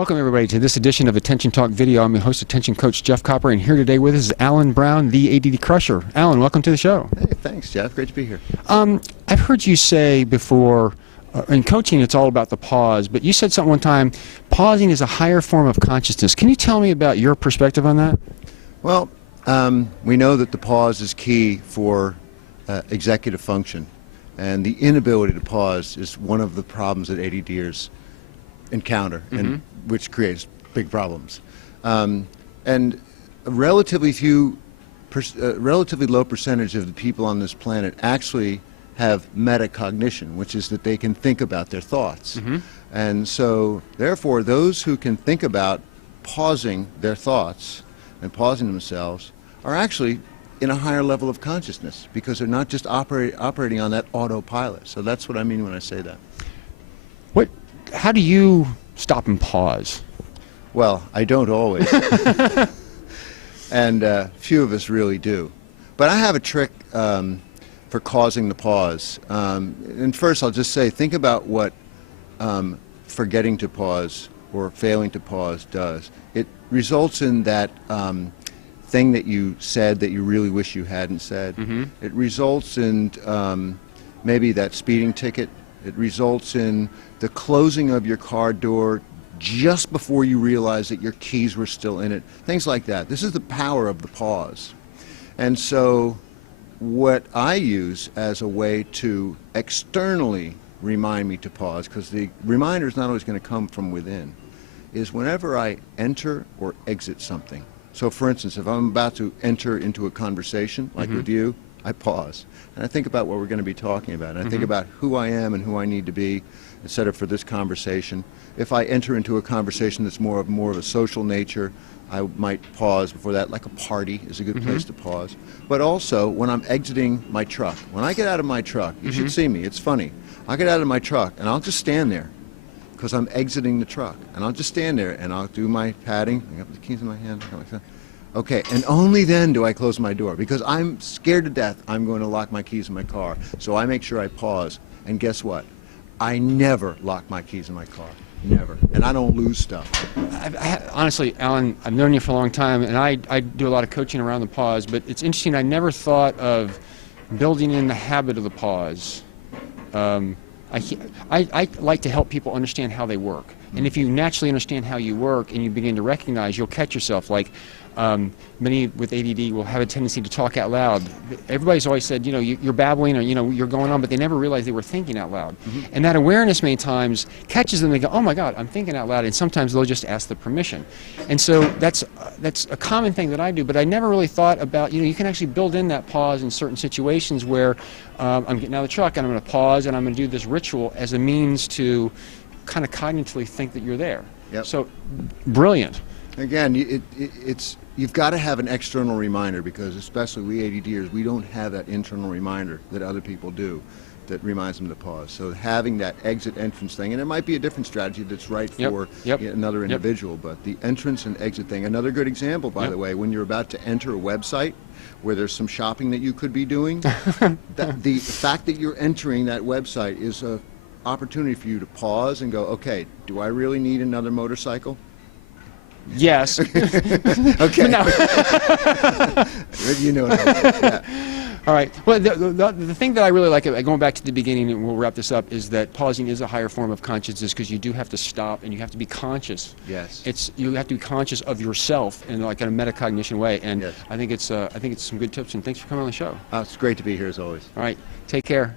Welcome everybody to this edition of Attention Talk Video. I'm your host, Attention Coach Jeff Copper, and here today with us is Alan Brown, the ADD Crusher. Alan, welcome to the show. Hey, thanks, Jeff. Great to be here. I've heard you say before, in coaching it's all about the pause, but you said something one time, pausing is a higher form of consciousness. Can you tell me about your perspective on that? Well, we know that the pause is key for executive function, and the inability to pause is one of the problems that ADDers encounter, and which creates big problems. And a relatively low percentage of the people on this planet actually have metacognition, which is that they can think about their thoughts. And so, therefore, those who can think about pausing their thoughts and pausing themselves are actually in a higher level of consciousness because they're not just operating on that autopilot. So that's what I mean when I say that. How do you stop and pause? Well, I don't always. And few of us really do. But I have a trick for causing the pause. And first I'll just say, think about what forgetting to pause or failing to pause does. It results in that thing that you said that you really wish you hadn't said. It results in maybe that speeding ticket. It results in the closing of your car door just before you realize that your keys were still in it. Things like that. This is the power of the pause. And so what I use as a way to externally remind me to pause, because the reminder is not always going to come from within, is whenever I enter or exit something. So for instance, if I'm about to enter into a conversation, like with you, I pause. And I think about what we're going to be talking about. And I think about who I am and who I need to be, etc. for this conversation. If I enter into a conversation that's more of a social nature, I might pause before that, like a party is a good place to pause. But also, when I'm exiting my truck, when I get out of my truck, you should see me, it's funny. I get out of my truck and I'll just stand there because I'm exiting the truck. And I'll just stand there and I'll do my padding, I got the keys in my hand, like that. Okay, and only then do I close my door because I'm scared to death I'm going to lock my keys in my car. So I make sure I pause. And guess what? I never lock my keys in my car. Never. And I don't lose stuff. Honestly, Alan, I've known you for a long time, and I do a lot of coaching around the pause, but it's interesting, I never thought of building in the habit of the pause. I like to help people understand how they work. And if you naturally understand how you work and you begin to recognize, you'll catch yourself. Like many with ADD will have a tendency to talk out loud. Everybody's always said, you know, you're babbling or, you know, you're going on, but they never realized they were thinking out loud. And that awareness many times catches them. They go, oh my God, I'm thinking out loud. And sometimes they'll just ask the permission. And so that's a common thing that I do, but I never really thought about, you know, you can actually build in that pause in certain situations where I'm getting out of the truck and I'm going to pause and I'm going to do this ritual as a means to kind of cognitively think that you're there. So, brilliant. Again, you've got to have an external reminder because especially we ADDers, we don't have that internal reminder that other people do that reminds them to pause. So having that exit entrance thing, and it might be a different strategy that's right for another individual, but the entrance and exit thing. Another good example, by the way, when you're about to enter a website where there's some shopping that you could be doing, the fact that you're entering that website is a opportunity for you to pause and go, okay, do I really need another motorcycle? Yes. Okay. No. You know what I mean. Yeah. All right. Well, the thing that I really like, going back to the beginning, and we'll wrap this up, is that pausing is a higher form of consciousness because you do have to stop and you have to be conscious. Yes. You have to be conscious of yourself in like a metacognition way, and I think it's some good tips. And thanks for coming on the show. It's great to be here as always. All right. Take care.